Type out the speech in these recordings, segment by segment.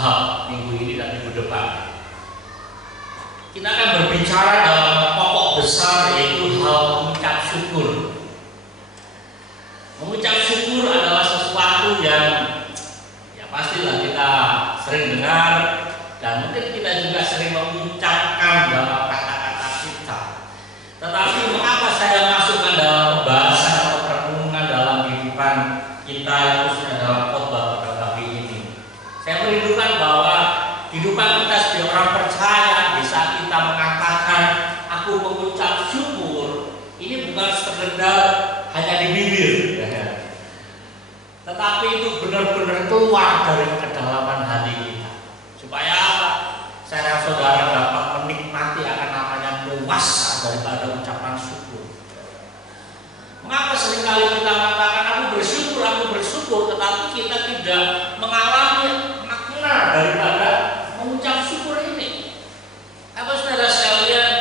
tahap minggu ini dan minggu depan. Kita akan berbicara dalam pokok besar, yaitu hal mengucap syukur. Mengucap syukur adalah sesuatu yang ya pastilah kita sering dengar, dan mungkin kita juga sering mengucapkan dalam kata-kata kita. Tetapi mengapa saya masukkan dalam bahasa atau renungan dalam kehidupan kita, khususnya dalam khotbah pada pagi ini? Saya merindukan bahwa kehidupan kita sebagai orang percaya, di saat kita mengatakan aku mengucap syukur, ini bukan sekedar hanya di bibir, tetapi itu benar-benar keluar dari kedalaman hati kita. Supaya apa? Saya saudara dapat menikmati akan namanya kuasa daripada ucapan syukur. Mengapa seringkali kita mengatakan aku bersyukur, tetapi kita tidak mengalami makna daripada mengucap syukur ini? Apa saudara sekalian,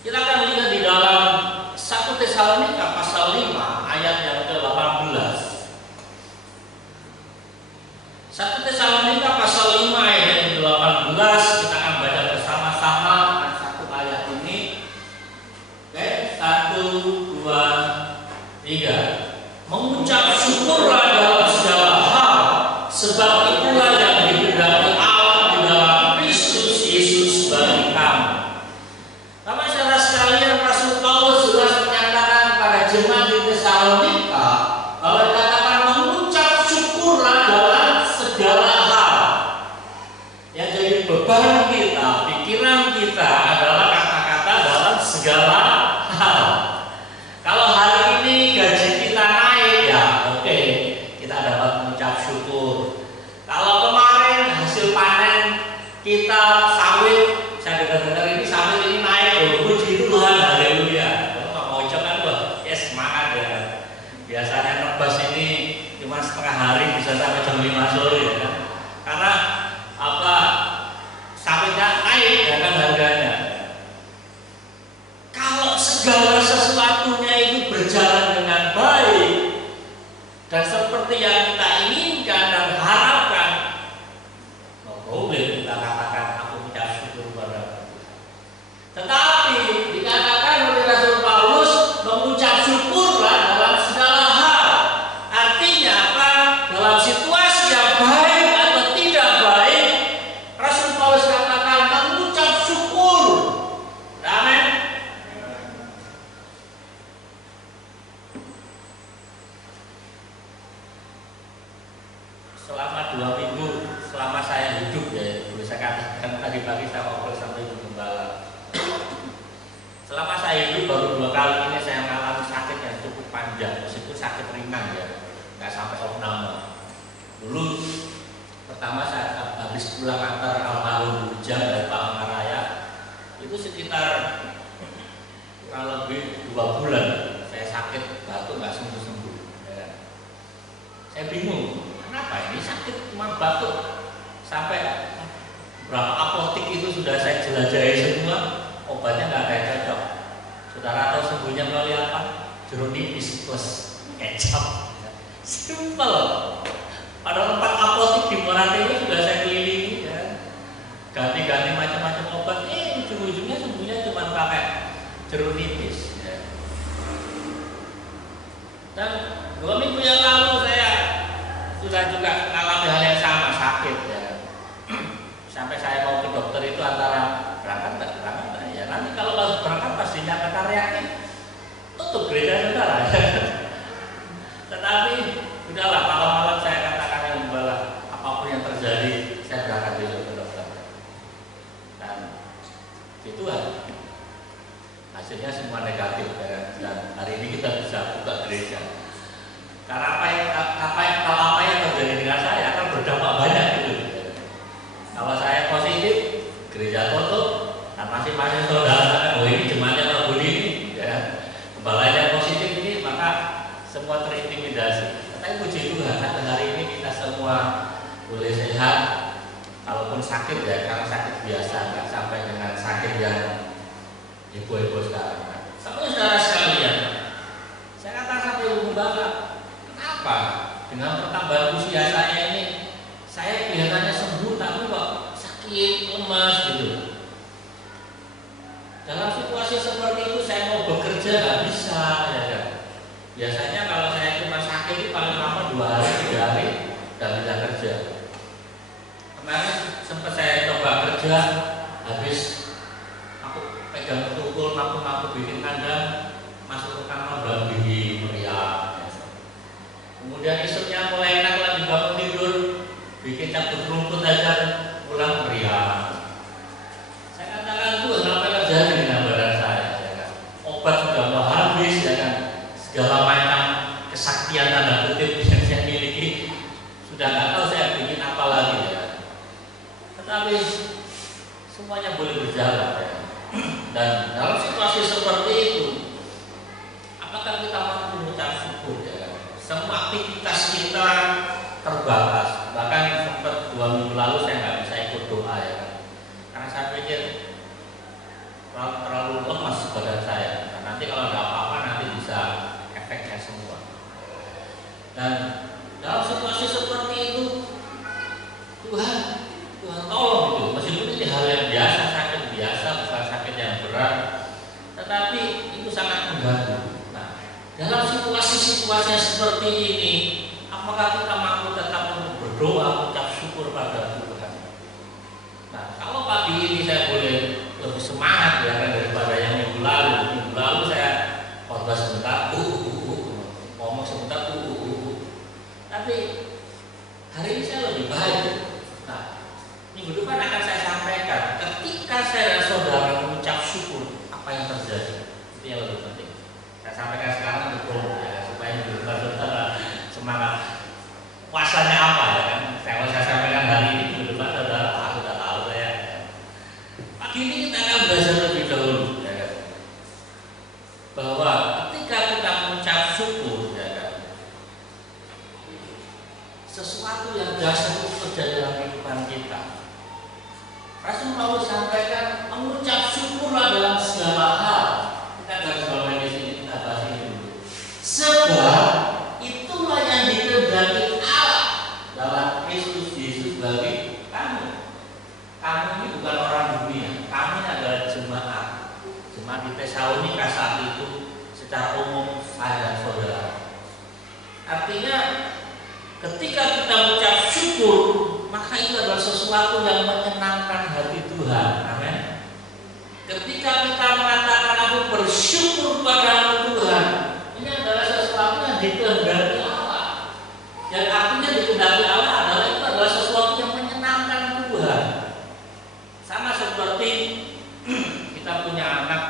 kita akan lihat di dalam 1 Tesalonika pasal 5 ayat yang ke-18. 1 Tesalonika pasal 5 ayat yang ke-18, kita akan baca bersama-sama dengan satu ayat ini. Oke, 1, 2, 3. Mengucap syukurlah dalam segala hal, sebab itulah yang dikehendaki Allah di dalam Kristus Yesus bagi kamu. Bapak saudara sekalian, Rasul Paulus jelas menyatakan kepada jemaat di Tesalonika bahwa dikatakan mengucap syukurlah dalam segala hal. Yang jadi beban kita, pikiran kita adalah kata-kata dalam segala hal. Kalau hari ini gaji kita naik, ya oke, kita dapat mengucap syukur. Kalau kemarin hasil panen kita sawit, saya dengar-dengar ini sawit ini naik, puji Tuhan, haleluya. Kalau nggak mau ucap kan, ya semangat ya. Biasanya nebas ini cuma setengah hari, bisa sampai jam 5 sore ya kan? Karena apa? Sawitnya naik ya kan harganya. Kalau segala sesuatunya itu berjalan dengan baik dan seperti yang kita inginkan dan harapkan, no problem kita katakan aku ucap syukur kepada Tuhan. Tetapi dikatakan oleh Rasul Paulus mengucap syukurlah dalam segala hal. Artinya apa? Dalam situasi yang baik atau tidak baik, Rasul Paulus katakan mengucap syukur. Amin. Selama 2 minggu, selama saya hidup ya, boleh saya katakan tadi pagi saya ngobrol sama Ibu Gembala. Selama saya hidup baru 2 kali ini saya mengalami sakit yang cukup panjang, meskipun sakit ringan ya, nggak sampai opname. Dulu pertama saya habis pulang antar almarhum Bujang dari Palangkaraya, itu sekitar kurang lebih 2 bulan saya sakit, batuk nggak sembuh-sembuh. Ya. Saya bingung, kenapa ini sakit cuma batuk, sampai berapa apotek itu sudah saya jelajahi semua, obatnya nggak ada yang cocok. Saudara tahu sembuhnya melalui apa? Jeruk nipis plus kecap. Simple. Pada 4 apotek di Moratel itu sudah saya kelilingi ya. Ganti-ganti macam-macam obat, ujung-ujungnya sembuhnya cuma pakai jeruk nipis ya. Dan 2 minggu yang lalu saya sudah juga mengalami hal yang sama, sakit ya. Sampai saya mau ke dokter itu antara berangkat enggak ya, nanti kalau berangkat pastinya kata reaktif tutup gereja saudara. Tetapi udahlah, malam-malam saya katakan yang Gembala, apapun yang terjadi saya berangkat besok ke dokter. Dan itu hasilnya semua negatif ya. Dan hari ini kita bisa buka gereja. Karena apa yang terjadi dengan saya akan berdampak banyak gitu. Kalau saya positif, gereja tutup, dan masing-masing saudara, oh ini jemaatnya kalau begini, ya, gembalanya positif ini, maka semua terintimidasi. Tapi puji Tuhan, hari ini kita semua boleh sehat, kalaupun sakit ya, karena sakit biasa, nggak sampai dengan sakit yang heboh-heboh sekarang. Sampai saudara sekalian, saya katakan sampai Gembala, kenapa dengan pertambahan usia saya ini, saya kelihatannya sembuh sakit, lemas gitu. Dalam situasi seperti itu saya mau bekerja nggak bisa, ya kan? Biasanya kalau saya cuma sakit itu paling lama 2 hari 3 hari nggak bisa kerja. Kemarin sempat saya coba kerja, habis aku pegang tukul, aku bikin kandang, masuk ke kamar baru gigi meriang. Kemudian esoknya mulai enak lagi bangun tidur, bikin cabut rumput aja, pulang meriang. Saya katakan tuh kenapa terjadi dengan badan saya, ya kan? Obat sudah mau habis, ya kan? Segala macam kesaktian tanda kutip yang saya miliki sudah nggak tahu saya bikin apa lagi, ya kan? Tetapi semuanya boleh berjalan, ya. Dan dalam situasi seperti itu, apakah kita mampu mengucap syukur, ya kan? Semua aktivitas kita terbatas. Bahkan sempat 2 minggu lalu saya nggak bisa ikut doa, ya kan? Karena saya pikir terlalu lemas badan saya. Nah, nanti kalau ada apa-apa nanti bisa efeknya semua. Dan dalam situasi seperti itu, Tuhan tolong itu. Meskipun ini hal yang biasa, sakit biasa, bukan sakit yang berat, tetapi itu sangat mengganggu. Nah, dalam situasi-situasi yang seperti ini, apakah kita mampu tetap untuk berdoa, mengucap syukur pada Tuhan? Nah, kalau pagi ini saya boleh lebih semangat, ya kan, daripada yang minggu lalu. Minggu lalu saya khotbah sebentar, ngomong sebentar, tapi hari ini saya lebih baik. Nah, minggu depan akan saya sampaikan ketika saya dan saudara mengucap syukur, apa yang terjadi. Itu yang lebih penting. Saya sampaikan sekarang betul, ya, supaya minggu depan saudara semangat. Puasanya apa, ya kan? Saya sampaikan hari ini, minggu depan saudara sudah tahu saya. Pagi ini kita akan belajar lebih dahulu, ya kan? Bahwa ketika kita mengucap syukur, ya kan, sesuatu yang dasar itu terjadi dalam kehidupan kita. Rasul Paulus sampaikan mengucap syukurlah dalam segala hal. Kita garis bawahi di sini, kita bahas ini dulu. Sebab itulah yang dikehendaki Allah dalam Kristus Yesus bagi kamu. Kamu ini bukan orang dunia. Kami adalah jemaat. Jemaat di Tesalonika saat itu secara umum saya dan saudara. Artinya ketika kita mengucap syukur, maka itu adalah sesuatu yang menyenangkan hati Tuhan. Amin. Ketika kita mengatakan aku bersyukur pada Tuhan, ini adalah sesuatu yang dikehendaki Allah. Dan artinya dikehendaki Allah adalah itu adalah sesuatu yang menyenangkan Tuhan. Sama seperti kita punya anak,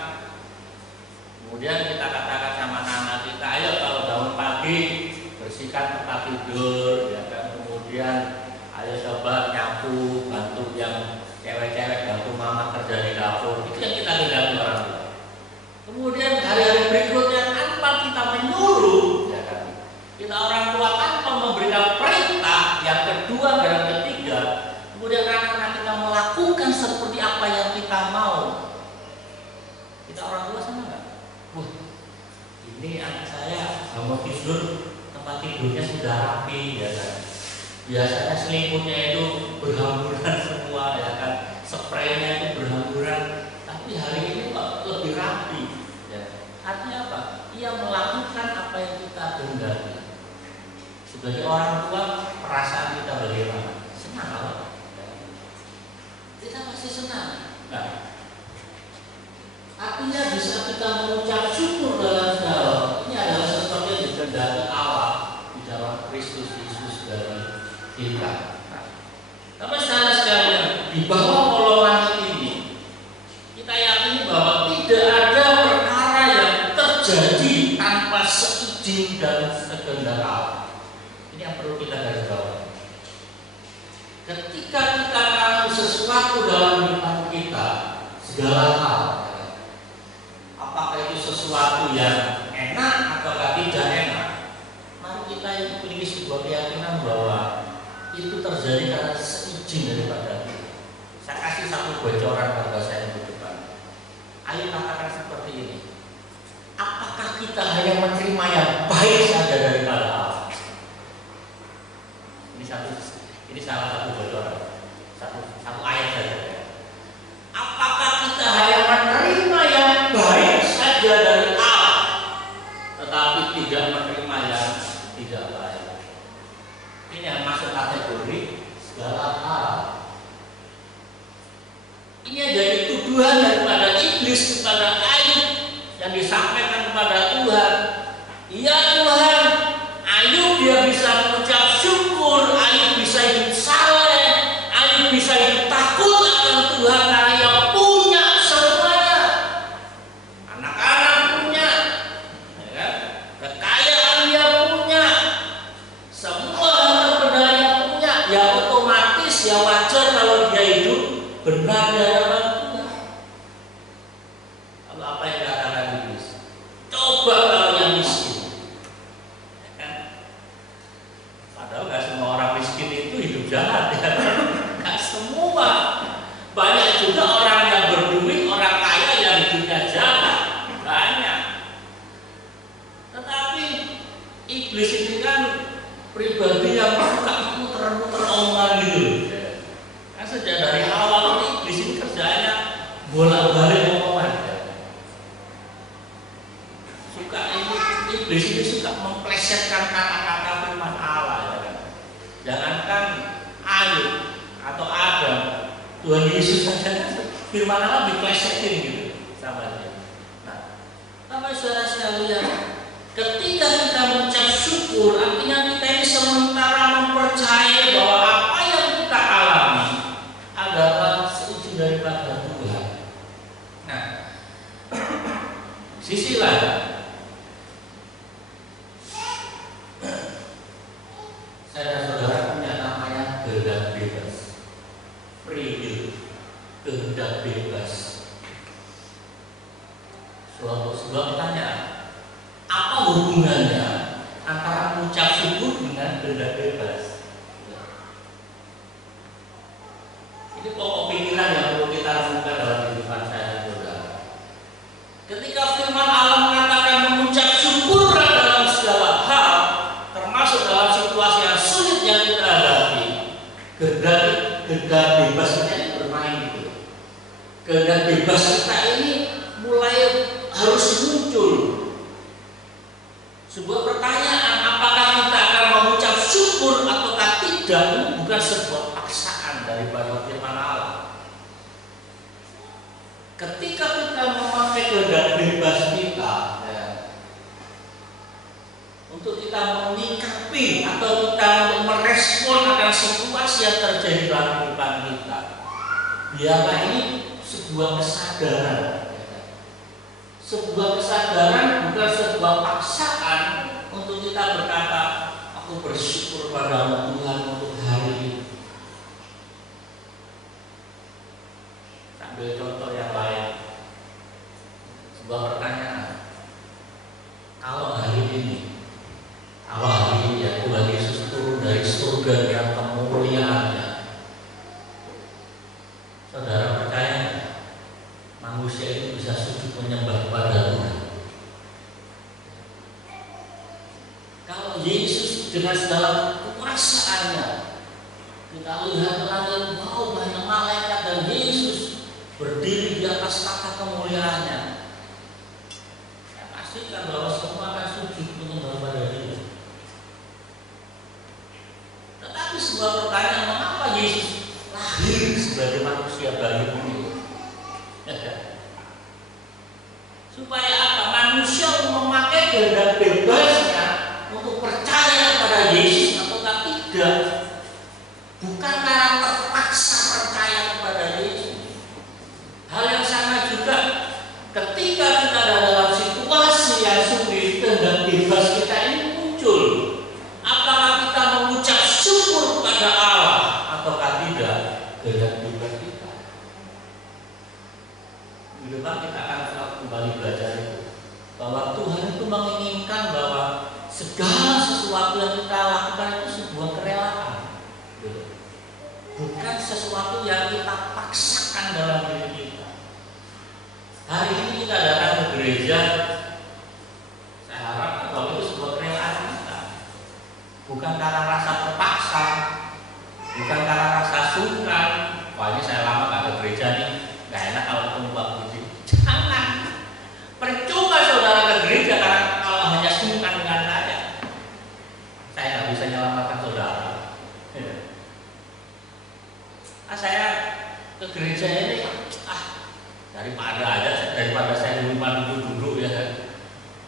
kemudian kita katakan sama anak kita, ayo kalau bangun pagi bersihkan tempat tidur, ya kan? Kemudian ayo coba nyapu, bantu yang cewek-cewek, bantu mama kerja di dapur. Itu yang kita kehendaki orang tua. Kemudian hari-hari berikutnya tanpa kita menyuruh, ya kan? Kita orang tua tanpa memberikan perintah yang kedua dan yang ketiga, kemudian anak-anak kita melakukan seperti apa yang kita mau. Kita orang tua sama nggak? Wah, ini anak saya mau tidur, tempat tidurnya sudah rapi, ya kan? Biasanya selimutnya itu berhamburan semua, ya kan? Spraynya itu berhamburan, tapi hari ini kok lebih rapi, ya. Artinya apa? Ia melakukan apa yang kita kehendaki. Sebagai orang tua, perasaan kita bagaimana? Senang apa? Kita pasti senang. Nah, artinya bisa kita mengucap syukur dalam segala. Ini adalah sesuatu yang dikehendaki Allah di dalam Kristus Yesus dari kita. Nah, tapi salah sekalian di bawah kolong langit ini, kita yakini bahwa tidak ada perkara yang terjadi tanpa seizin dan sekehendak Allah. Ini yang perlu kita garis bawahi. Ketika kita melakukan sesuatu dalam kehidupan kita, segala hal, apakah itu sesuatu yang enak atau tidak enak, mari kita memiliki sebuah keyakinan bahwa itu terjadi karena seizin daripada kita. Saya kasih satu bocoran pada saya di depan. Ayo katakan seperti ini. Apakah kita hanya menerima yang baik saja daripada Allah? Ini salah satu bocoran, satu ayat saja. Ini jadi tuduhan daripada iblis kepada Ayub yang disampaikan kepada Tuhan. Ya Tuhan, Ayub dia bisa mengucap syukur, Ayub bisa hidup saleh, Ayub bisa hidup takut akan Tuhan karena yang punya semuanya. Anak-anak punya, ya kan? Kekayaan dia punya, semua harta benda yang punya. Ya otomatis ya wajar kalau dia hidup benar di hadapan Tuhan. Lalu apa yang dikatakan iblis? Coba kalau yang miskin, ya kan? Padahal nggak semua orang miskin itu hidup jahat, ya kan? Nggak semua. Banyak juga orang yang berduit, orang kaya yang hidupnya jahat, banyak. Tetapi iblis ini kan pribadi yang suka muter-muter omongan gitu. Kan sejak dari awal iblis ini kerjanya bolak-balik omongan. Iblis ini suka memplesetkan kata-kata firman Allah, ya kan? Jangankan Ayub atau Adam, Tuhan Yesus saja firman Allah diplesetin gitu sama dia. Nah, apa saudara sekalian, ketika kita mengucap syukur, artinya kita ini sementara mempercayai bahwa apa yang kita alami adalah seujung daripada Tuhan. Nah, sisi lain, saya dan saudara punya namanya kehendak bebas, free will, kehendak bebas. Sebuah pertanyaan, apa hubungannya antara mengucap syukur dengan kehendak bebas? Ini pokok pikiran yang perlu kita renungkan dalam kehidupan saya dan saudara. Ketika firman Allah mengatakan mengucap syukur dalam segala hal, termasuk dalam situasi yang sulit yang kita hadapi, kehendak bebas kita ini bermain gitu. Kehendak bebas kita ini mulai harus muncul. Sebuah pertanyaan, apakah kita akan mengucap syukur ataukah tidak, ini bukan sebuah paksaan daripada firman Allah. Ketika kita memakai kehendak bebas kita, ya, untuk kita menyikapi atau kita merespon akan situasi yang terjadi dalam kehidupan kita, biarlah ini sebuah kesadaran. Sebuah kesadaran, bukan sebuah paksaan untuk kita berkata, aku bersyukur pada Tuhan untuk hari ini. Ambil contoh yang lain. Sebuah pertanyaan, kalau hari ini ya Tuhan Yesus turun dari surga yang kemuliaannya, saudara percaya manusia itu bisa sujud menyembah kepada Tuhan? Kalau Yesus dengan segala kekuasaannya, kita lihat langit, wow, banyak malaikat dan Yesus berdiri di atas tahta kemuliaannya, saya pastikan bahwa semua akan sujud menyembah kepada Dia. Tetapi sebuah pertanyaan, mengapa Yesus lahir sebagai manusia bayi ini? Supaya apa? Manusia memakai kehendak bebasnya untuk percaya kepada Yesus atau tidak, bukan karena terpaksa percaya kepada Yesus. Hal yang sama juga ketika kita ada dalam situasi yang sulit, kehendak bebas kita ini muncul. Apakah kita mengucap syukur kepada Allah ataukah tidak? Kehendak bebas kita. Di depan kita akan kembali belajar itu, bahwa Tuhan itu menginginkan bahwa segala sesuatu yang kita lakukan itu sebuah kerelaan, bukan sesuatu yang kita paksakan dalam diri kita. Hari ini kita datang ke gereja, saya harap bahwa itu sebuah kerelaan kita, bukan karena rasa terpaksa, bukan karena rasa sungkan. Wah, ini saya lama gak ke gereja nih, gak enak kalau ketemu Pak Puji. Jangan. Percuma saudara ke gereja karena kalau hanya sungkan dengan saya nggak bisa menyelamatkan saudara. Saya ke gereja ini daripada saya di rumah duduk ya.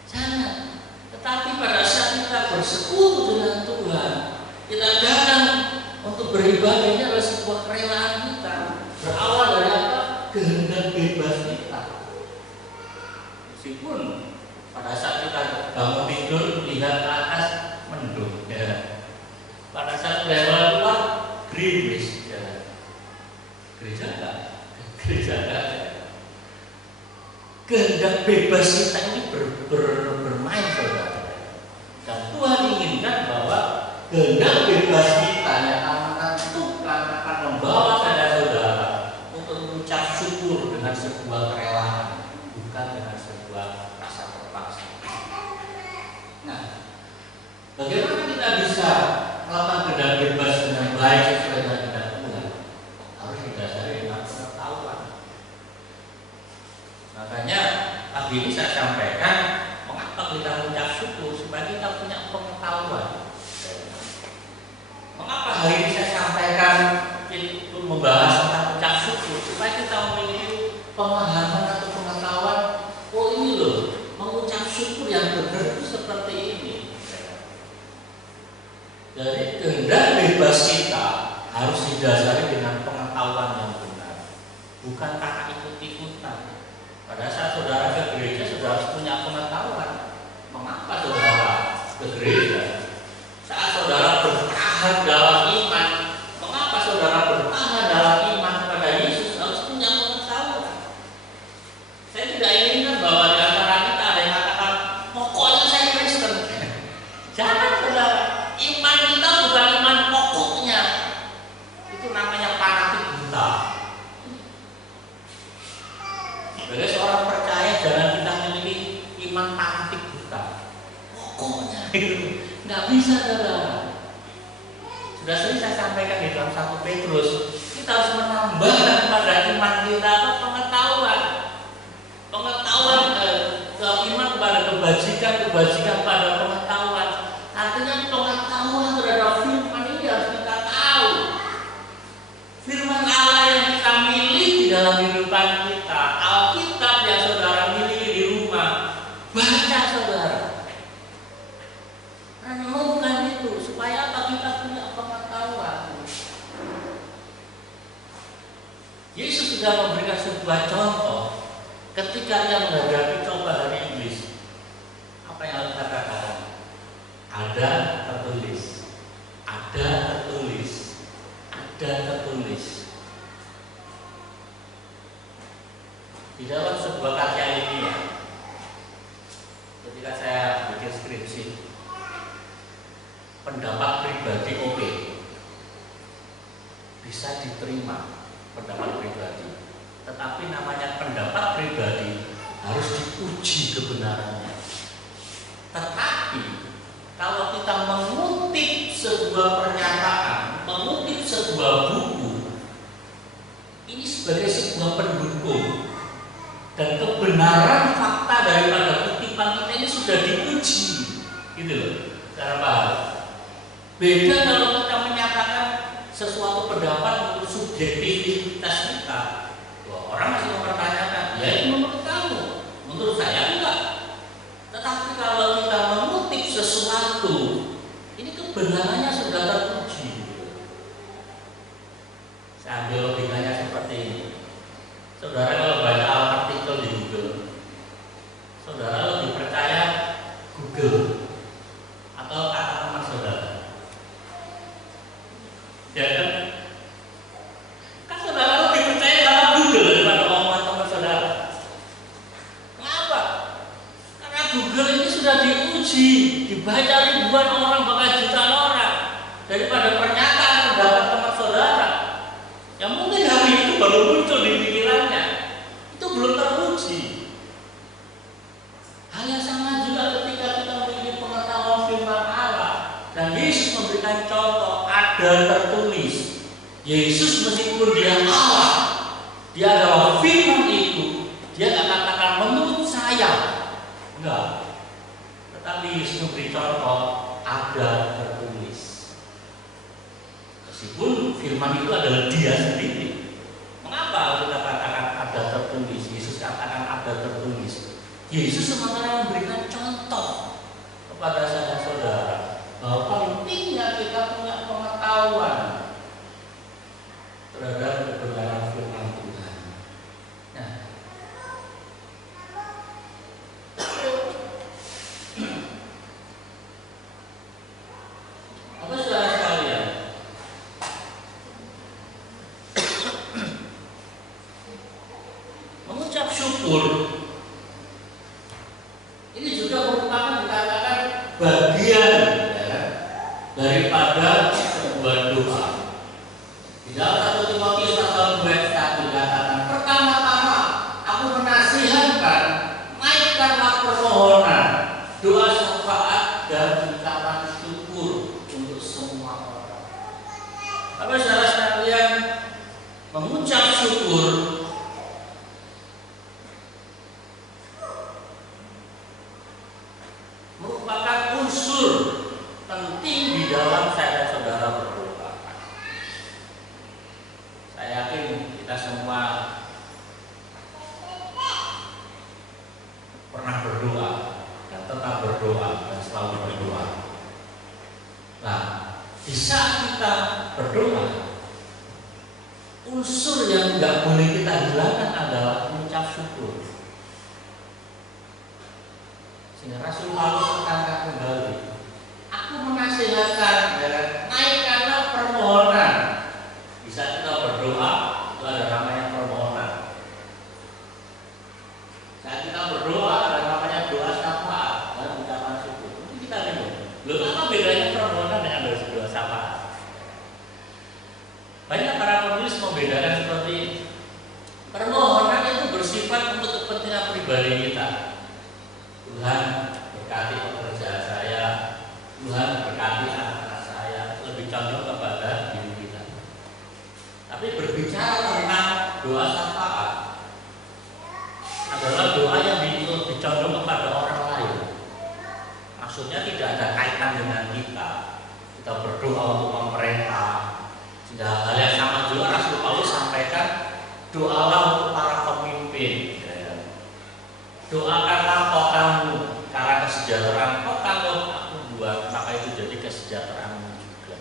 Jangan. Tetapi pada saat kita bersekutu dengan Tuhan, kita datang untuk beribadah, ini adalah sebuah kerelaan kita. Berawal dari apa? Kehendak bebas kita. Meskipun pada saat kita bangun tidur lihat ke atas mendung, ya. Pada saat lewat keluar gerimis, ya. Gereja enggak? Gereja enggak. Kehendak bebas kita ini bermain, saudara. Dan Tuhan inginkan bahwa kehendak bebas kita yang akan membawa saudara untuk mengucap syukur dengan sebuah kerelaan, bukan dengan sebuah rasa terpaksa. Nah, bagaimana kita bisa melakukan kehendak bebas dengan baik sesuai dengan kehendak Tuhan? Harus didasari dengan pengetahuan. Makanya pagi ini saya sampaikan mengapa kita mengucap syukur, supaya kita punya pengetahuan. Mengapa hari ini saya sampaikan itu membahas tentang ucap syukur, supaya kita memiliki pemahaman atau pengetahuan. Oh ini loh, mengucap syukur yang benar itu seperti ini. Jadi kehendak bebas kita harus didasari dengan pengetahuan yang benar, bukan karena ikut-ikutan. Pada saat saudara ke gereja, saudara harus punya pengetahuan. Mengapa saudara ke gereja? Saat saudara bertahan dalam iman, mengapa saudara bertahan dalam iman kepada Yesus, harus punya pengetahuan. Saya tidak inginkan bahwa di antara kita ada yang katakan, pokoknya saya Kristen. Jangan saudara, iman kita bukan iman pokoknya. Itu namanya fanatik buta. Sebagai seorang percaya, jangan kita memiliki iman fanatik buta. Pokoknya nggak bisa, saudara. Sudah sering saya sampaikan di dalam 1 Petrus, kita harus menambahkan pada iman kita pengetahuan, iman kepada kebajikan pada pengetahuan. Artinya pengetahuan terhadap firman ini harus kita tahu. Firman Allah yang kita miliki dalam kehidupan kita, Alkitab yang saudara miliki di rumah, baca saudara. Renungkan itu supaya apa? Kita punya pengetahuan. Yesus sudah memberikan sebuah contoh ketika ia menghadapi cobaan iblis. Apa yang harus kita katakan? Ada tertulis, ada tertulis, ada tertulis. Di dalam sebuah karya ilmiah, ketika saya bikin skripsi, pendapat pribadi oke, bisa diterima pendapat pribadi, tetapi namanya pendapat pribadi harus diuji kebenarannya. Tetapi kalau kita mengutip sebuah pernyataan, mengutip sebuah buku, ini sebagai sebuah pendukung, dan kebenaran fakta daripada kutipan kita ini sudah diuji, gitu loh, cara paham. Beda kalau kita menyatakan sesuatu pendapat menurut subjektivitas kita. Wah, orang masih mempertanyakan, ya itu menurut kamu, menurut saya enggak. Tetapi kalau kita mengutip sesuatu, ini kebenarannya sudah teruji. Saya ambil logikanya seperti ini. Saudara kalau baca artikel di Google, saudara lebih percaya Google atau kata teman saudara? Ya kan? Kan saudara lebih percaya sama Google daripada omongan teman saudara. Kenapa? Karena Google ini sudah diuji, dibaca ribuan orang, bahkan jutaan orang, daripada pernyataan pendapat teman saudara yang mungkin hari itu baru muncul di pikirannya, itu belum teruji. Hal yang sama juga ketika kita memiliki pengetahuan firman Allah, dan Yesus memberikan contoh, ada tertulis. Yesus meskipun dia Allah, dia adalah firman itu, dia tidak katakan menurut saya, enggak. Tetapi Yesus memberi contoh, ada tertulis. Meskipun firman itu adalah dia sendiri. Mengapa kita katakan ada tertulis? ada tertulis. Yesus sementara memberikan contoh kepada saya saudara bahwa pentingnya kita punya pengetahuan terhadap kebenaran firman Tuhan. Nah, apa saudara sekalian? Mengucap syukur ini juga merupakan dikatakan bagian daripada sebuah doa. Di dalam 1 Timotius pasal 2 ayat 1 dikatakan, pertama-tama aku menasihatkan, naikkanlah permohonan, doa syafaat dan ucapan syukur untuk semua orang. Apa saudara sekalian, mengucap syukur merupakan unsur penting di dalam saya dan saudara berdoa. Saya yakin kita semua pernah berdoa dan tetap berdoa dan selalu berdoa. Nah, di saat kita berdoa, unsur yang tidak boleh kita hilangkan adalah mengucap syukur. Sehingga Rasul Paulus katakan kembali, aku menasihatkan, naikkanlah permohonan. Bisa kita berdoa, itu ada namanya permohonan. Saat kita berdoa, ada namanya doa syafaat dan ucapan syukur. Ini kita bingung. Lalu apa bedanya permohonan dengan doa syafaat? Banyak para penulis membedakan seperti ini. Permohonan itu bersifat untuk kepentingan pribadi kita. Tuhan berkati pekerjaan saya, Tuhan berkati anak-anak saya, lebih condong kepada diri kita. Tapi berbicara tentang doa syafaat adalah doa yang dicondong kepada orang lain. Maksudnya tidak ada kaitan dengan kita. Kita berdoa untuk pemerintah. Sehingga hal yang sama juga Rasul Paulus sampaikan, doalah untuk para pemimpin. Doakanlah kotamu karena kesejahteraan kota aku buat, maka itu jadi kesejahteraanmu juga.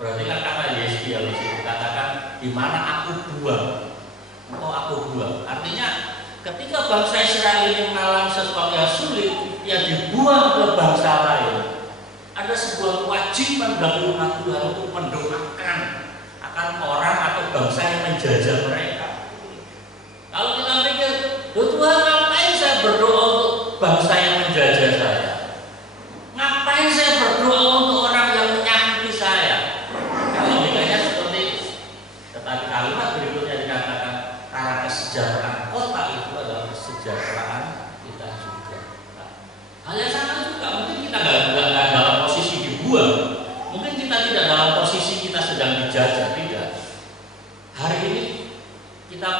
Berarti kan kata Yesaya dikatakan, di mana aku buang, engkau aku buang. Artinya ketika bangsa Israel ini mengalami sesuatu yang sulit, yang dibuang ke bangsa lain, ada sebuah kewajiban bagi umat Tuhan untuk mendoakan akan orang atau bangsa yang menjajah mereka. Kalau kita pikir, Tuhan ngapain saya berdoa untuk bangsa yang menjajah saya? Ngapain saya berdoa untuk orang yang menyakiti saya? Kalau logikanya seperti itu. Tetapi kalimat berikutnya dikatakan, karena kesejahteraan kota itu adalah kesejahteraan kita juga. Nah, hal yang sama juga, mungkin kita nggak dalam posisi dibuang, mungkin kita tidak dalam posisi kita sedang dijajah, tidak. Hari ini kita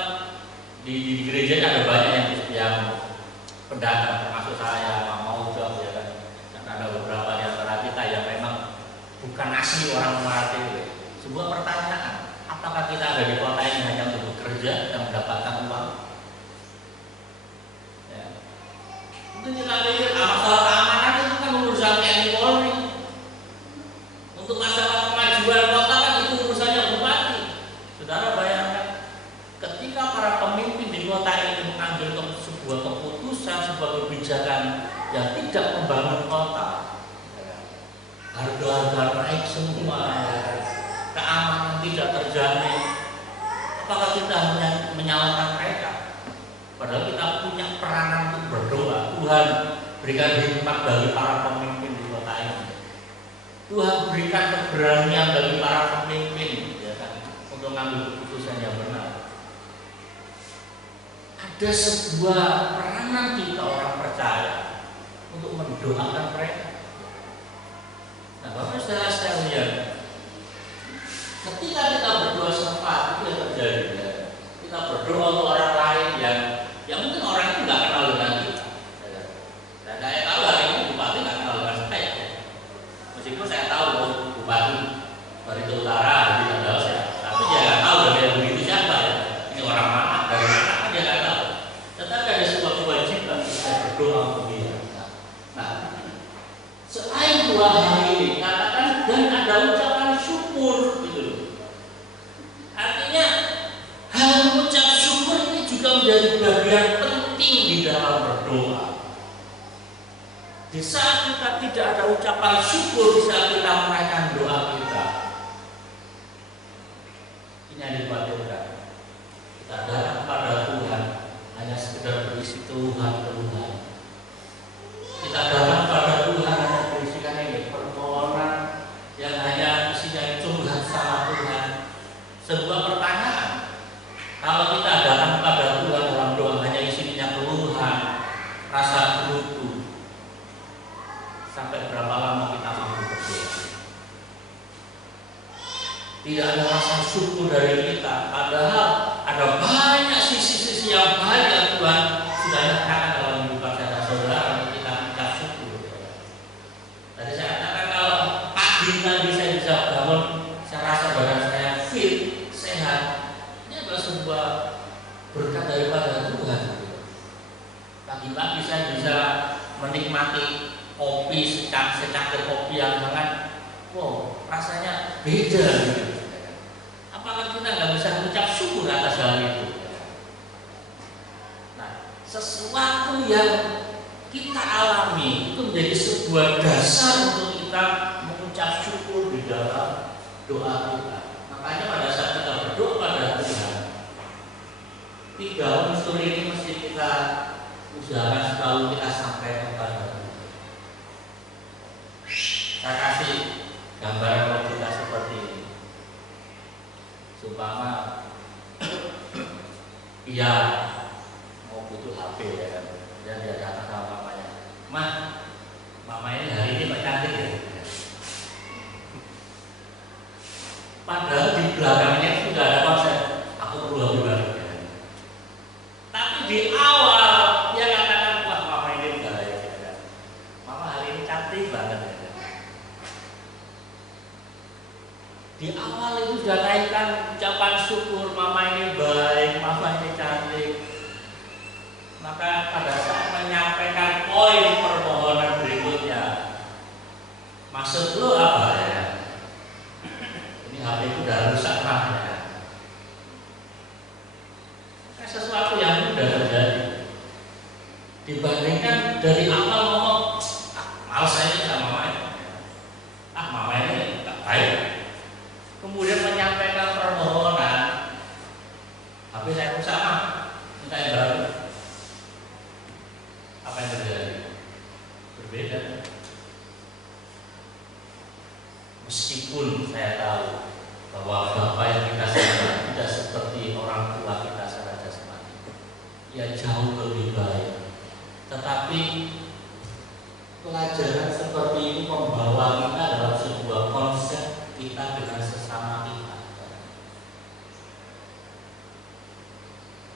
di gerejanya ada banyak yang pendatang, termasuk saya, Pak Maujab, ya kan. Dan ada beberapa di antara kita yang memang bukan asli orang Marathe. Sebuah pertanyaan, apakah kita ada di kota ini hanya untuk bekerja dan mendapatkan uang? Ya. Mungkin kita pikir masalah keamanan itu kan urusan TNI Polri. Untuk masalah kemajuan kota kan itu urusannya bupati. Saudara bayangkan, ketika para pemimpin di kota ini mengambil sebuah keputusan, sebuah kebijakan yang tidak membangun kota, harga-harga naik semua, keamanan tidak terjamin, apakah kita hanya menyalahkan mereka? Padahal kita punya peranan untuk berdoa. Tuhan berikan hikmat bagi para pemimpin di kota ini. Tuhan berikan keberanian bagi para pemimpin, ya kan, untuk mengambil keputusan yang benar. Ada sebuah peranan kita orang percaya untuk mendoakan mereka. Nah, Bapak saudara sekalian, ketika kita berdoa syafaat itu yang terjadi, ya. Kita berdoa untuk orang lain yang mungkin orang itu nggak kenal dengan kita. Dan saya tahu hari ini bupati nggak kenal dengan saya. Meskipun saya tahu bupati dari utara di Tegal saya, tapi dia nggak tahu dari yang begitu siapa ya. Ini orang mana, dari mana kan dia nggak tahu. juga menjadi bagian penting di dalam berdoa. Di saat kita tidak ada ucapan syukur, di saat kita menaikkan doa kita, ini yang dikhawatirkan. Kita datang kepada Tuhan hanya sekedar berisi keluhan-keluhan. Kita datang kepada Tuhan hanya berisikan ini permohonan yang hanya isinya curhat sama Tuhan. Sebuah pertanyaan, kalau kita datang kepada Tuhan dalam doa hanya isinya keluhan, rasa gerutu, sampai berapa lama kita mampu berdoa? Tidak ada rasa syukur dari kita, padahal ada banyak sisi-sisi yang banyak Tuhan sudah nyatakan dalam hidup saudara untuk kita mengucap syukur. Tadi saya katakan kalau pagi tadi saya bisa bangun, saya rasa badan saya fit, sehat. Ini adalah sebuah berkat daripada Tuhan. Pagi-pagi saya bisa menikmati kopi, secangkir kopi yang hangat. Wow, rasanya beda gitu. Apakah kita nggak bisa mengucap syukur atas hal itu? Nah, sesuatu yang kita alami itu menjadi sebuah dasar untuk kita mengucap syukur di dalam doa kita. Makanya pada saat kita berdoa pada Tuhan, 3 unsur ini mesti kita usahakan selalu kita sampaikan kepada Tuhan. Saya kasih gambaran logika seperti ini. Seumpama iya mau butuh HP ya kan, dan dia datang sama mamanya, "Mah, mama ini hari ini kok cantik ya?" Padahal di belakangnya sudah ada konsep, "Aku perlu HP baru." Tapi di awal dia katakan, "Wah, mama ini baik ya kan, mama hari ini cantik banget ya." Di awal itu sudah naikkan ucapan syukur, mama ini baik, mama ini cantik. Maka pada saat menyampaikan poin permohonan berikutnya, maksud lo apa ya? Ini HP itu udah rusak mah ya. Kan sesuatu yang mudah terjadi. Dibandingkan dari awal ngomong, males saya sama mama ini. Mama ini tak baik. Kemudian menyampaikan permohonan, tapi saya rusak mah, minta yang baru. Apa yang terjadi? Berbeda. Meskipun saya tahu bahwa Bapa yang kita sembah tidak seperti orang tua kita secara jasmani, ia jauh lebih baik. Tetapi pelajaran seperti ini membawa kita dalam sebuah konsep kita dengan sesama kita.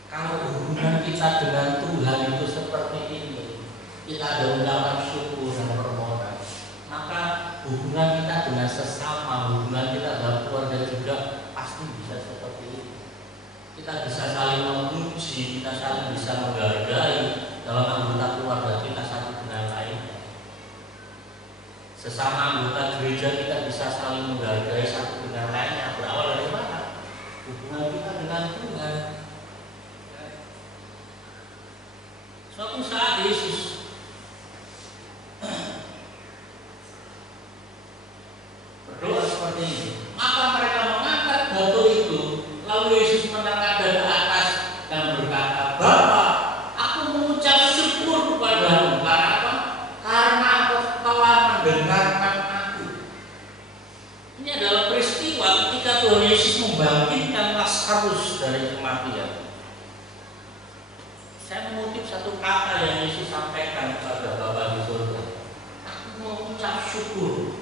Kalau hubungan kita dengan Tuhan itu seperti ini, kita ada ucapan syukur dan permohonan, maka hubungan kita dengan sesama, hubungan kita dalam keluarga juga pasti bisa seperti ini. Kita bisa saling memuji, kita saling bisa menghargai dalam anggota keluarga kita satu dengan lainnya. Sesama anggota gereja kita bisa saling menghargai satu dengan lainnya. Berawal dari mana? Hubungan kita dengan Tuhan. Suatu saat Yesus berdoa seperti ini. Maka mereka mengangkat batu itu. Lalu Yesus mengangkat dari atas dan berkata, "Bapa, aku mengucap syukur kepadamu." Karena apa? Karena Engkau telah mendengarkan aku. Ini adalah peristiwa ketika Tuhan Yesus membangkitkan Lazarus dari kematian. Saya mengutip satu kata yang Yesus sampaikan kepada Bapa di surga. Aku mengucap syukur.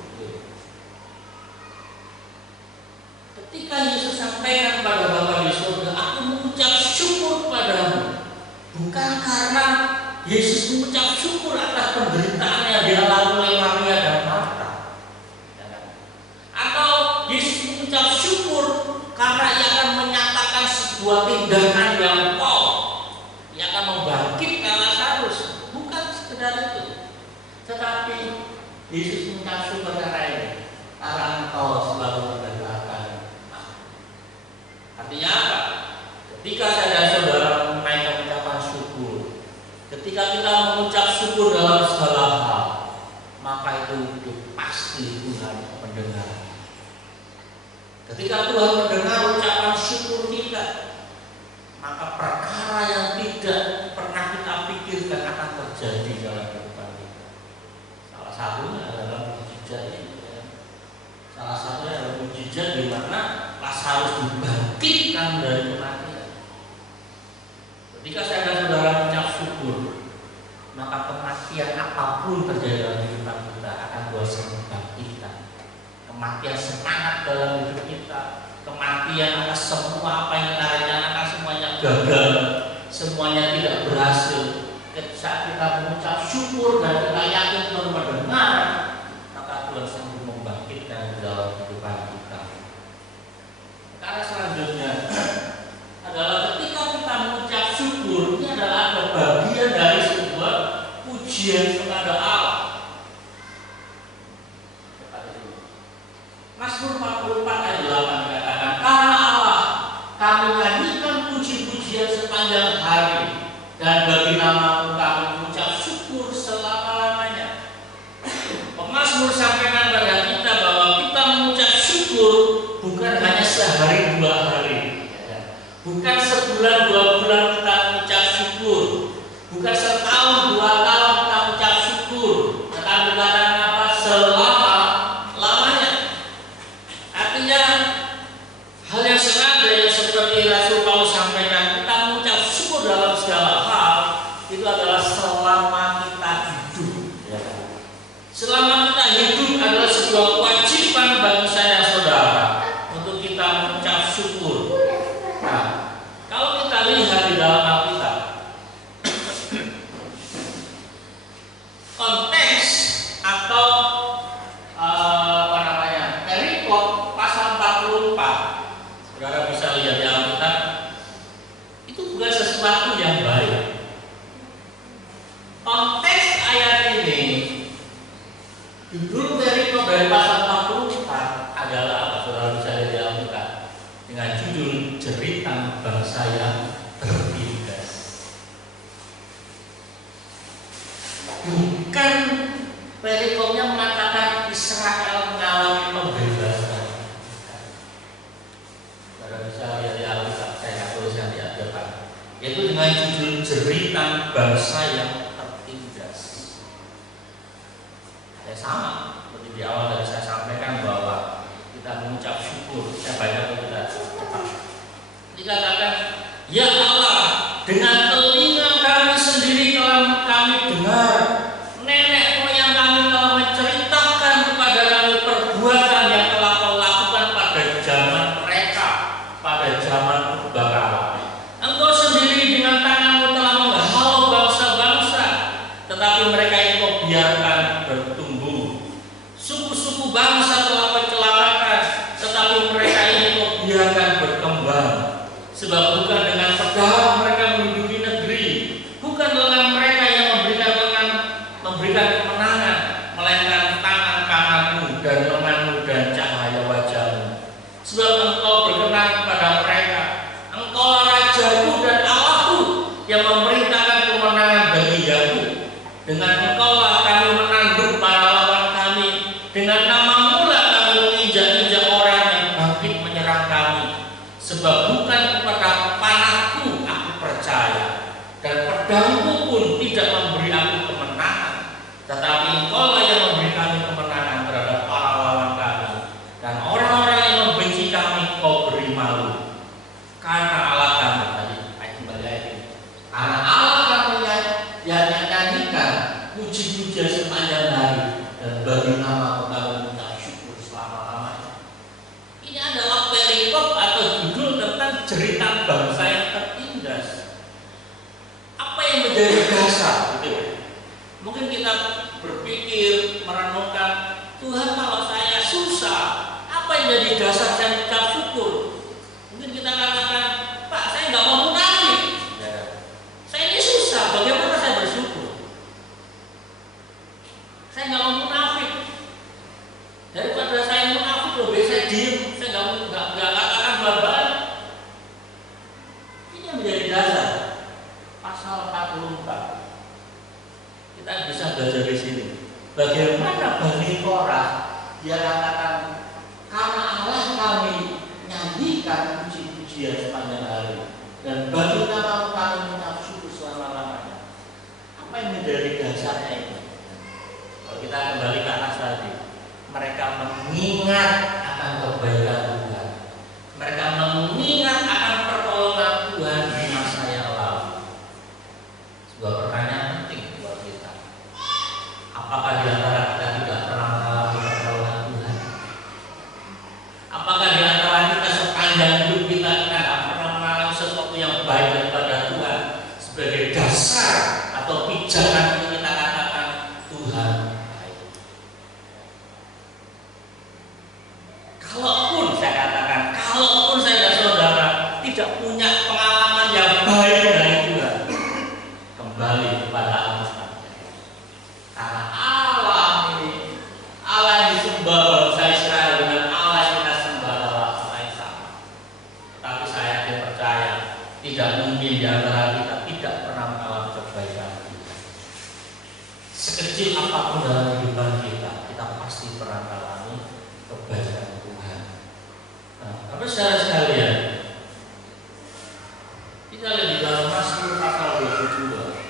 Ketika Yesus sampaikan kepada Bapa di surga, aku mengucap syukur kepadamu. Bukan karena Yesus mengucap syukur atas penderitaan yang dialami oleh Maria dan Marta, atau Yesus mengucap syukur karena ia akan menyatakan sebuah tindakan yang wow, ia akan membangkitkan Lazarus. Bukan sekedar itu, tetapi Yesus mengucap syukur karena ini, karena Engkau selalu mendengarkan. Artinya apa? Ketika saya dan saudara menaikkan ketika kita mengucap syukur dalam segala hal, maka itu pasti Tuhan mendengar. Ketika Tuhan mendengar ucapan syukur kita, maka perkara yang tidak pernah kita pikirkan akan terjadi dalam kehidupan kita. Salah satunya adalah mukjizat ini. Salah satunya adalah mukjizat di mana Lazarus dibangkitkan dari kematian. Ketika saya dan saudara mengucap syukur, maka kematian apapun terjadi dalam kehidupan kita akan Tuhan bangkitkan. Kematian semangat dalam hidup kita, kematian atas semua apa yang kita rencanakan, semuanya gagal, semuanya tidak berhasil. Saat kita mengucap syukur dan kita yakin Tuhan mendengar, maka Tuhan sanggup membangkitkan dalam kehidupan kita. Karena selanjutnya adalah ketika kita mengucap syukur, ini adalah bagian dari sebuah pujian kepada Allah. Mazmur 44 ayat 8 dikatakan, karena Allah kami nyanyikan puji-pujian sepanjang hari, dan bagi nama-Mu kami mengucap syukur selama-lamanya. Pemazmur sampaikan pada kita bahwa kita mengucap syukur bukan hanya sehari dua hari, bukan sebulan dua bulan kita mengucap syukur, bukan setahun dua tahun kita mengucap syukur, tetapi dikatakan apa? Selama-lamanya. Artinya hal yang sengaja yang seperti Rasul Paulus sampaikan, kita mengucap syukur dalam segala hal itu adalah selama kita hidup. Selama kita hidup adalah sebuah kewajiban bagi saya dan saudara untuk kita mengucap syukur. Nah, kalau kita lihat di dalam Alkitab, konteks atau perikop pasal 44, saudara bisa lihat di Alkitab, itu bukan sesuatu yang baik. Konteks ayat ini, judul perikop dari pasal 44 adalah apa? Saudara bisa lihat di Alkitab dengan judul Jeritan Bangsa yang Tertindas. Bukan perikopnya mengatakan Israel mengalami pembebasan. Saudara bisa lihat di Alkitab, saya tuliskan di depan, yaitu dengan judul Jeritan Bangsa yang Tertindas. Ya sama seperti di awal tadi saya sampaikan bahwa kita mengucap syukur. Saya baca kita cepat. Dikatakan, ya Allah, dengan telinga kami sendiri telah kami dengar, nenek moyang kami telah menceritakan kepada kami perbuatan yang telah kau lakukan pada zaman mereka, pada zaman purbakala. Engkau sendiri dengan tanganmu telah menghalau bangsa-bangsa, tetapi mereka ini kau biarkan bertumbuh. Suku-suku bangsa telah kau celakakan, tetapi mereka ini kau biarkan berkembang. Sebab bukan dengan pedang mereka menduduki negeri, bukan lengan mereka yang memberikan kemenangan, melainkan tangan kananmu dan lenganmu dan cahaya wajahmu. Sebab engkau berkenan kepada mereka, engkau rajaku dan Allahku yang memerintahkan kemenangan bagi Yakub. Dengan engkaulah kami menanduk para lawan kami, dengan namamu lah kami menginjak-injak orang yang bangkit menyerang kami. Sebab bukan kepada panahku aku percaya, dan pedangku pun tidak memberi aku kemenangan, tetapi engkaulah yang memberi kami kemenangan terhadap para lawan kami, dan orang-orang yang membenci kami kau beri malu. Karena Allah kami, tadi ayat ini, karena Allah kami yang nyanyikan puji-pujian sepanjang hari, dan bagi nama kami mengucap syukur selama-lamanya. Ini adalah perikop atau judul tentang jeritan bangsa yang tertindas. Apa yang menjadi dasar? Gitu. Mungkin kita berpikir, merenungkan, Tuhan kalau saya susah, apa yang jadi dasar saya mengucap syukur? Mungkin kita katakan, Pak, saya nggak mau munafik. Saya ini susah, bagaimana saya bersyukur? Saya nggak mau munafik. Daripada saya munafik, lebih saya diem, saya nggak katakan baik-baik. pujian sepanjang hari, dan bagi nama kami mengucap syukur selama-lamanya. Apa yang menjadi dasarnya itu? Kalau kita kembali ke atas tadi, mereka mengingat akan kebaikan Tuhan, mereka mengingat akan pertolongan Tuhan di masa yang lalu. Sebuah pertanyaan penting buat kita. Apakah di antara kita tidak pernah mengalami pertolongan Tuhan? Apakah di antara kita sepanjang hidup kita tidak pernah mengalami sesuatu yang baik daripada Tuhan sebagai dasar atau pijakan untuk kita katakan Tuhan baik? Kalaupun saya katakan, kalaupun saya dan saudara tidak punya pengalaman yang baik dari Tuhan, kembali kepada Alkitab. Karena Allah ini, Allah yang disembah bangsa Israel dengan Allah yang kita sembah adalah Allah yang sama. Tapi saya yakin percaya, tidak mungkin di antara kita tidak pernah mengalami kebaikan Tuhan. Sekecil apapun dalam kehidupan kita, kita pasti pernah mengalami kebaikan Tuhan. Nah, tapi saudara sekalian, kita lihat di dalam Mazmur pasal 22.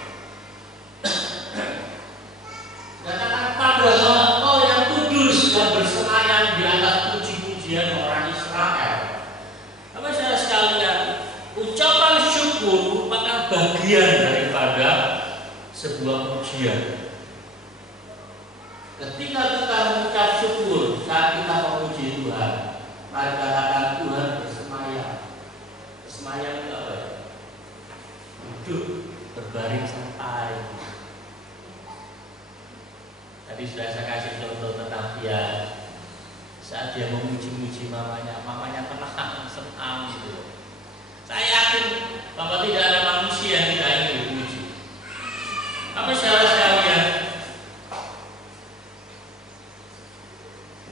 Katakan padalah Engkau yang kudus dan bersemayam di atas puji-pujian orang Israel. Apa saudara sekalian, ucapan syukur merupakan bagian daripada sebuah pujian. Ketika kita mengucap syukur saat kita memuji Tuhan, mari katakan Tuhan bersemayam. Bersemayam itu apa ya? Duduk, berbaring santai. Tadi sudah saya kasih contoh tentang dia saat dia memuji-muji mamanya tenang, senang gitu. Saya yakin bahwa tidak ada manusia yang tidak ingin dipuji. Tapi saudara sekalian,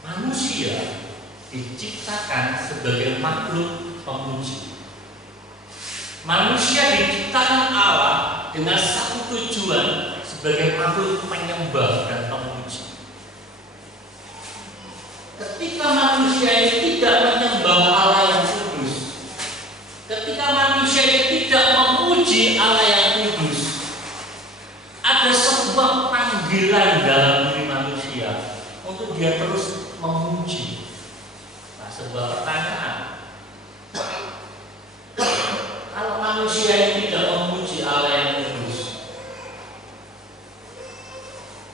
manusia diciptakan sebagai makhluk pemuji. Manusia diciptakan Allah dengan satu tujuan, sebagai makhluk penyembah dan pemuji. Ketika manusia ini tidak menyembah Allah yang kudus, ketika manusia ini tidak memuji Allah yang kudus, ada sebuah panggilan dalam diri manusia untuk dia terus memuji. Nah, sebuah pertanyaan, kalau manusia ini tidak memuji Allah yang kudus,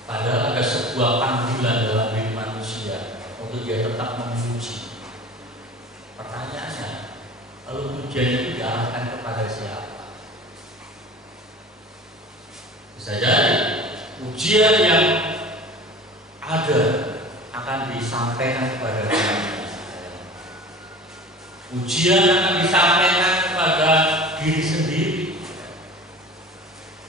padahal ada sebuah panggilan dalam diri manusia untuk dia tetap memuji. Pertanyaannya, lalu pujian itu diarahkan kepada siapa? Bisa jadi pujian yang ada akan disampaikan kepada diri. Pujian akan disampaikan kepada diri sendiri.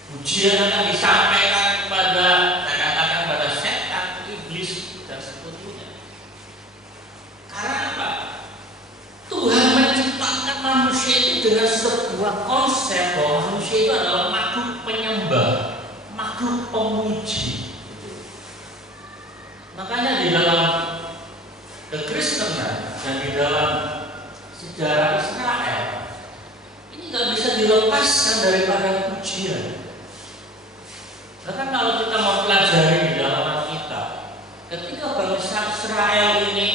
Pujian akan disampaikan kepada, saya katakan, kepada setan, iblis, dan sebagainya. Karena apa? Tuhan menciptakan manusia itu dengan sebuah konsep bahwa manusia itu adalah makhluk penyembah, makhluk pemuji. Makanya di dalam kekristenan dan di dalam sejarah Israel ini nggak bisa dilepaskan daripada pujian. Bahkan kalau kita mau pelajari di dalam Alkitab, ketika bangsa Israel ini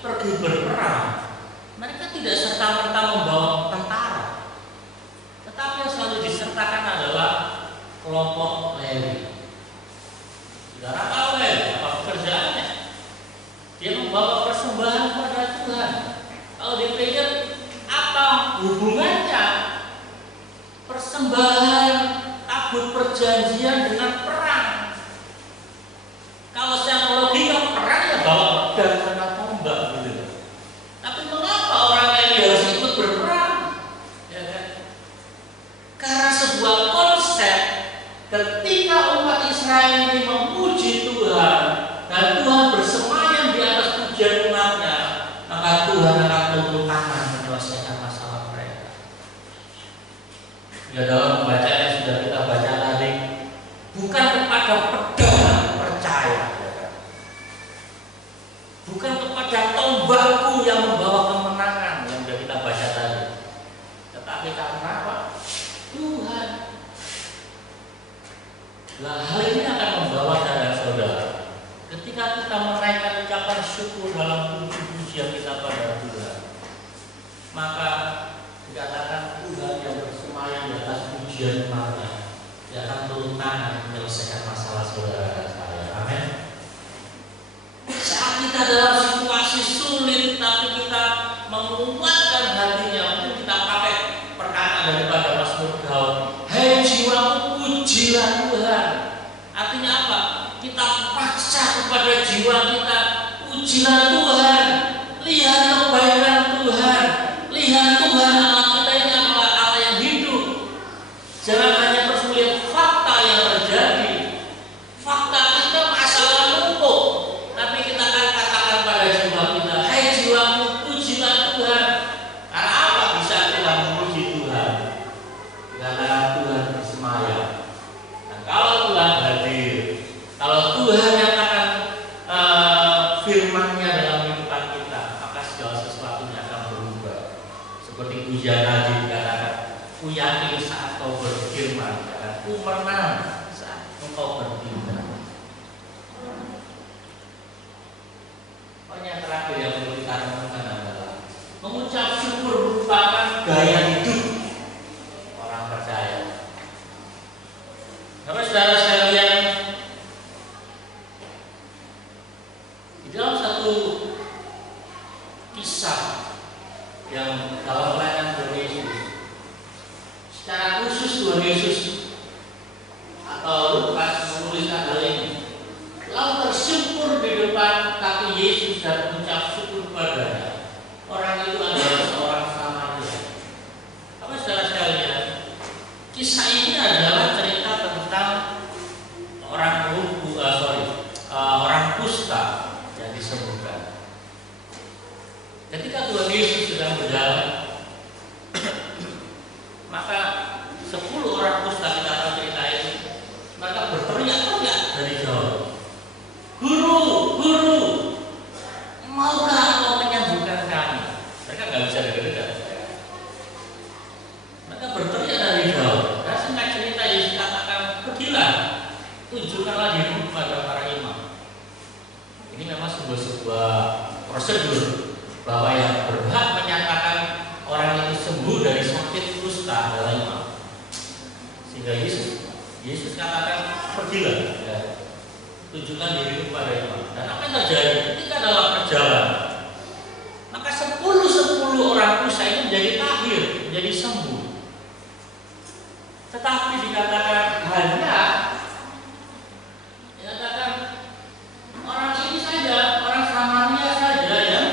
pergi berperang, mereka tidak serta-merta membawa tentara, tetapi yang selalu disertakan adalah kelompok Lewi. Saudara tahu Lewi apa pekerjaannya? Dia membawa persembahan kepada Tuhan. Kalau dipikir apa hubungannya persembahan tabut perjanjian dengan perang? Kalau saya logika perang ya bawa pedang dan tombak gitu. Tapi mengapa orang ini harus ikut berperang? Ya kan? Karena sebuah konsep ketika umat Israel ini memuji Tuhan dan Tuhan bersemayam di atas pujian umatnya, maka Tuhan akan turun tangan menyelesaikan masalah mereka. Ya, dalam pembacaan yang sudah kita baca tadi, bukan kepada pedang percaya, bukan kepada tombakku yang membawa kemenangan yang sudah kita baca tadi, Nah, hal ini akan membawa saudara-saudara ketika kita menaikkan ucapan syukur dalam puji-pujian kita pada Tuhan, maka dikatakan Tuhan yang bersemayam di atas pujian kita, dia akan turun tangan menyelesaikan masalah saudara dan saya. Amin. Saat kita dalam situasi sulit, tapi kita menguatkan hatinya, untuk kita pakai perkataan daripada Mazmur Daud, "Hei jiwaku, pujilah Tuhan." Artinya apa? Kita paksa kepada jiwa kita, pujilah Tuhan, lihat kebaikan Tuhan, lihat Tuhan Allah kita ini adalah Allah yang hidup. Jangan hanya terus melihat fakta yang terjadi. Fakta kita masalah lumpuh, tapi kita akan katakan pada jiwa kita, "Hai jiwamu, pujilah Tuhan." Karena apa bisa kita memuji Tuhan? Karena Tuhan bersemayam. Dan kalau Tuhan hadir, kalau Tuhan yang akan firman-Nya dalam kehidupan kita, maka segala sesuatunya akan berubah. Seperti pujian tadi dikatakan, "Ku yakin saat kau berfirman, ku menang saat engkau bertindak." Yang terakhir yang perlu kita renungkan adalah mengucap syukur merupakan gaya hidup orang percaya. Bapak saudara sekalian, di dalam satu kisah yang dalam pelayanan Tuhan Yesus, secara khusus Tuhan Yesus atau Lukas menuliskan hal ini, lalu tersyukur di depan kaki Yesus dan mengucap syukur kepadanya. Orang itu adalah seorang Samaria. Apa saudara sekalian, kisah ini adalah cerita tentang orang kusta yang disembuhkan. Ketika Tuhan Yesus sedang berjalan, maka 10 orang kusta, kita tahu cerita ini, mereka berteriak-teriak dari jauh, "Guru, guru, maukah engkau menyembuhkan kami?" Mereka nggak bisa dekat-dekat. Mereka berteriak dari jauh. Dan singkat cerita Yesus katakan, "Pergilah, tunjukkanlah dirimu kepada para imam." Ini memang sebuah prosedur bahwa yang berhak menyatakan orang itu sembuh dari sakit kusta adalah imam. Sehingga Yesus katakan, "Pergilah, ya, tunjukkan dirimu kepada imam." Dan apa yang terjadi? Ketika dalam perjalanan, maka 10 orang kusta itu menjadi tahir, menjadi sembuh. Tetapi dikatakan orang ini saja, orang Samaria saja yang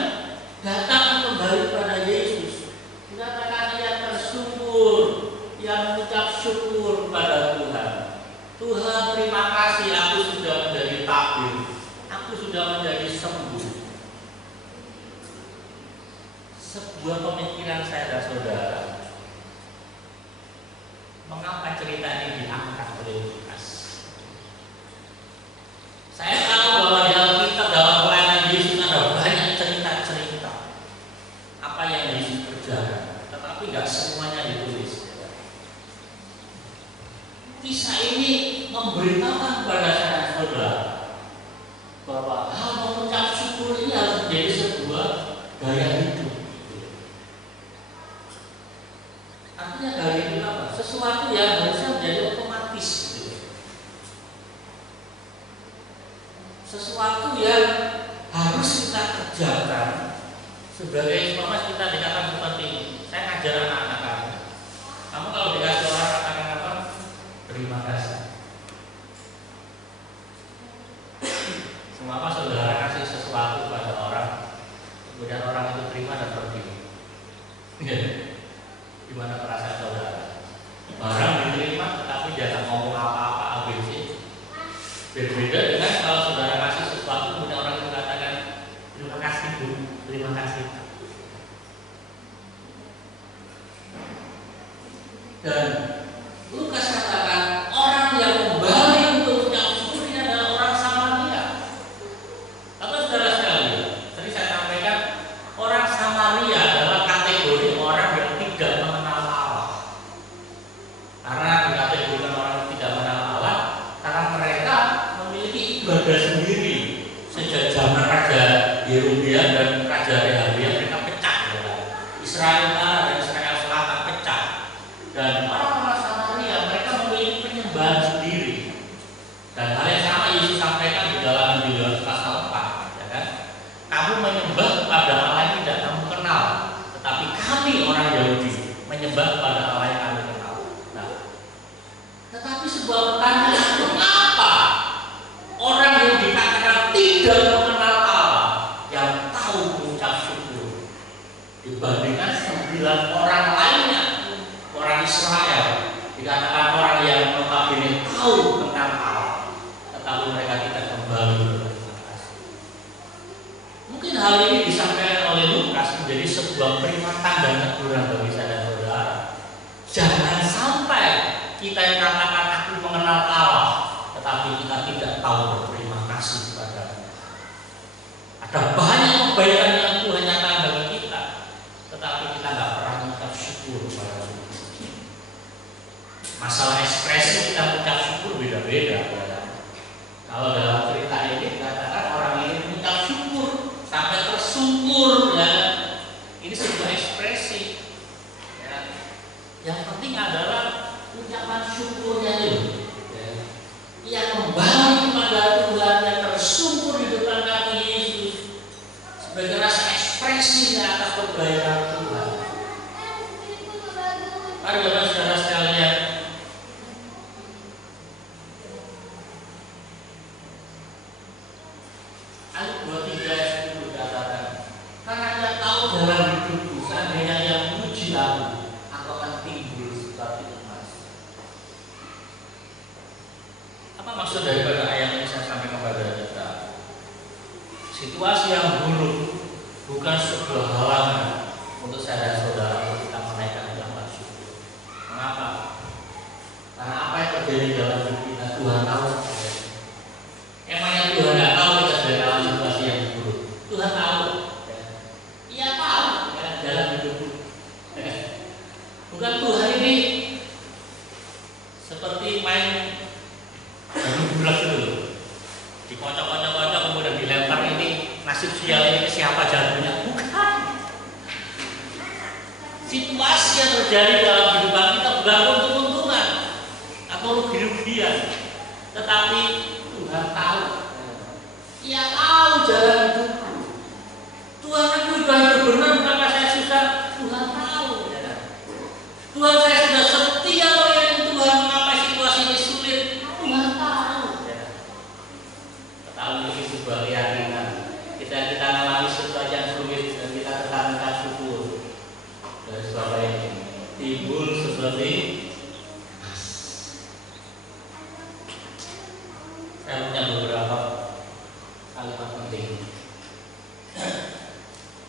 datang kembali pada Yesus. Dikatakan ia tersyukur, ia mengucap syukur kepada Tuhan. "Tuhan, terima kasih, aku sudah menjadi tahir, aku sudah menjadi sembuh." Sebuah pemikiran saya dan saudara, mengapa cerita ini diangkat oleh Lukas? Saya tahu bahwa dalam kitab, dalam pelayanan Yesus ada banyak cerita-cerita apa yang Yesus kerjakan, tetapi nggak semuanya ditulis. Kisah ini memberitakan kepada saya saudara bahwa hal mengucap syukur ini harus menjadi sebuah gaya hidup. Artinya gaya hidup apa? Sesuatu yang harusnya menjadi otomatis, gitu. Sesuatu yang harus kita kerjakan sebagai umpama kita dikatakan seperti ini. Saya ngajar anak-anak kamu kalau dikasih orang katakan apa? Terima kasih. Umpama saudara kasih sesuatu pada orang, kemudian orang itu terima dan pergi. Gimana perasaan saudara? Barang diterima tetapi jangan ngomong apa-apa ABC. Berbeda dengan kalau saudara kasih sesuatu kemudian orang itu katakan, "Terima kasih Bu, terima kasih." Dan Lukas katakan orang yang kembali untuk mengucap syukur ini adalah orang Samaria. Apa saudara sekalian? Tadi saya sampaikan orang Samaria adalah kategori orang yang tidak mengenal Allah. Karena dikategorikan orang yang tidak mengenal Allah, karena sebuah pertanyaan, mengapa orang yang dikatakan tidak mengenal Allah yang tahu mengucap syukur dibandingkan 9 orang lainnya, orang Israel dikatakan orang yang notabene tahu tentang Allah, tetapi mereka tidak kembali berterima kasih. Mungkin hal ini disampaikan oleh Lukas menjadi sebuah peringatan dan teguran bagi saya dan saudara. Jangan sampai kita yang katakan aku mengenal Allah, tetapi kita tidak tahu berterima kasih kepada-Nya. Ada banyak kebaikan yang Tuhan nyatakan bagi kita, tetapi kita tidak pernah mengucap syukur kepada Tuhan. Masalah ekspresi kita mengucap syukur beda-beda. Ya. Kalau dalam cerita ini dikatakan orang ini mengucap syukur sampai tersungkur, ya. Ini sebuah ekspresi. Ya. Yang penting adalah ucapan syukurnya itu. Ya. Ia kembali kepada Tuhan yang tersungkur di depan kaki Yesus sebagai rasa ekspresi atas kebaikan Tuhan. Mari Bapak Saudara sekalian, ayat 23 ayat 10 dikatakan, karena Ia tahu jalan hidupku, seandainya Ia memuji aku akan timbul seperti emas. Apa maksud daripada ayat ini saya sampaikan kepada kita? Situasi yang buruk bukan sebuah halangan untuk saya dan saudara untuk kita menaikkan ucapan syukur. Mengapa? Karena apa yang terjadi dalam hidup kita Tuhan tahu. Emangnya Tuhan tidak tahu kita sedang dalam situasi yang buruk? Tuhan tahu. Ia tahu ya, dalam hidup. Bukan Tuhan ini seperti main bulat itu loh, dikocok-kocok kemudian dilempar, ini nasib sial ini siapa jatuhnya? Bukan. Situasi yang terjadi dalam kehidupan kita bukan keuntungan atau rugi-rugian, tetapi Tuhan tahu. Ia tahu jalan hidupku. Tuhan, aku sudah hidup benar, kenapa saya susah? Tuhan tahu. Tuhan, saya sudah setia melayani Tuhan, mengapa situasi ini sulit? Tuhan tahu. Tetapi ini sebuah keyakinan. Kita mengalami situasi yang sulit dan kita tetap mengucap syukur. Dari sebab ini timbul seperti emas. Saya punya beberapa kalimat penting.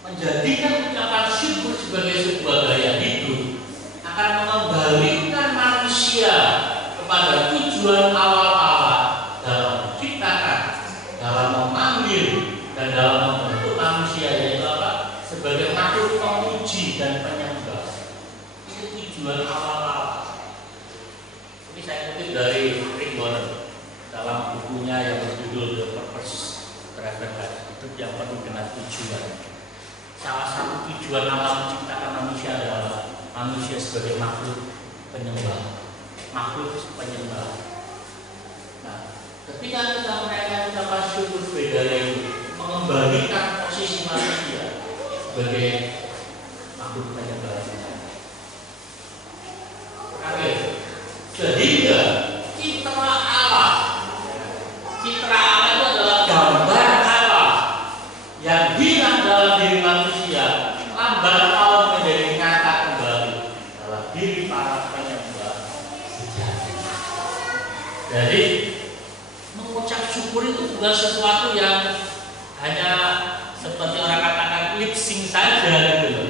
Menjadikan ucapan syukur sebagai sebuah gaya hidup akan mengembalikan manusia kepada tujuan awal Allah dalam menciptakan, dalam memanggil, dan dalam membentuk manusia, yaitu apa? Sebagai makhluk pemuji dan penyembah. Itu tujuan awal Allah. Ini saya kutip dari Rick Warren dalam bukunya yang berjudul The Purpose Driven Life, hidup yang penuh dengan tujuan. Salah satu tujuan Allah menciptakan manusia adalah manusia sebagai makhluk penyembah. Makhluk penyembah. Nah, ketika kita menaikkan ucapan syukur sebagai itu, mengembalikan posisi manusia sebagai makhluk penyembah. Oke, sehingga citra Allah itu adalah gambar Allah yang hilang dalam diri manusia, lambat laun menjadi nyata kembali dalam diri para penyembah sejati. Jadi mengucap syukur itu bukan sesuatu yang hanya seperti orang katakan lip sync saja gitu loh,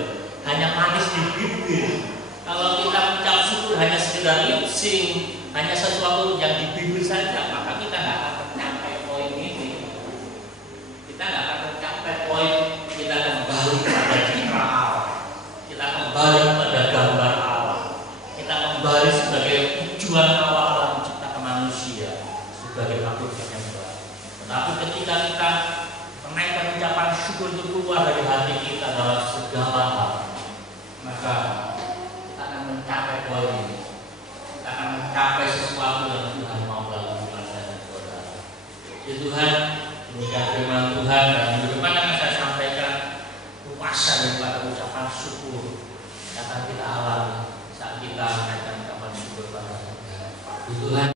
hanya manis di bibir. Kalau kita mengucap syukur hanya sekedar lip sync, hanya sesuatu yang di bibir saja, maka kita nggak akan mencapai poin ini. Kita nggak akan mencapai poin kita kembali pada citra Allah, kita kembali pada gambar Allah, kita kembali sebagai tujuan awal Allah menciptakan manusia sebagai makhluk penyembah. Tetapi ketika kita menaikkan ucapan syukur itu keluar dari hati kita dalam segala hal, maka kita akan mencapai poin ini. Kita akan mencapai sesuatu yang Tuhan mau lakukan dan saudara. Ya Tuhan, demikian firman Tuhan, dan minggu depan akan saya sampaikan kuasa daripada ucapan syukur yang akan kita alami saat kita menaikkan ucapan syukur pada Tuhan.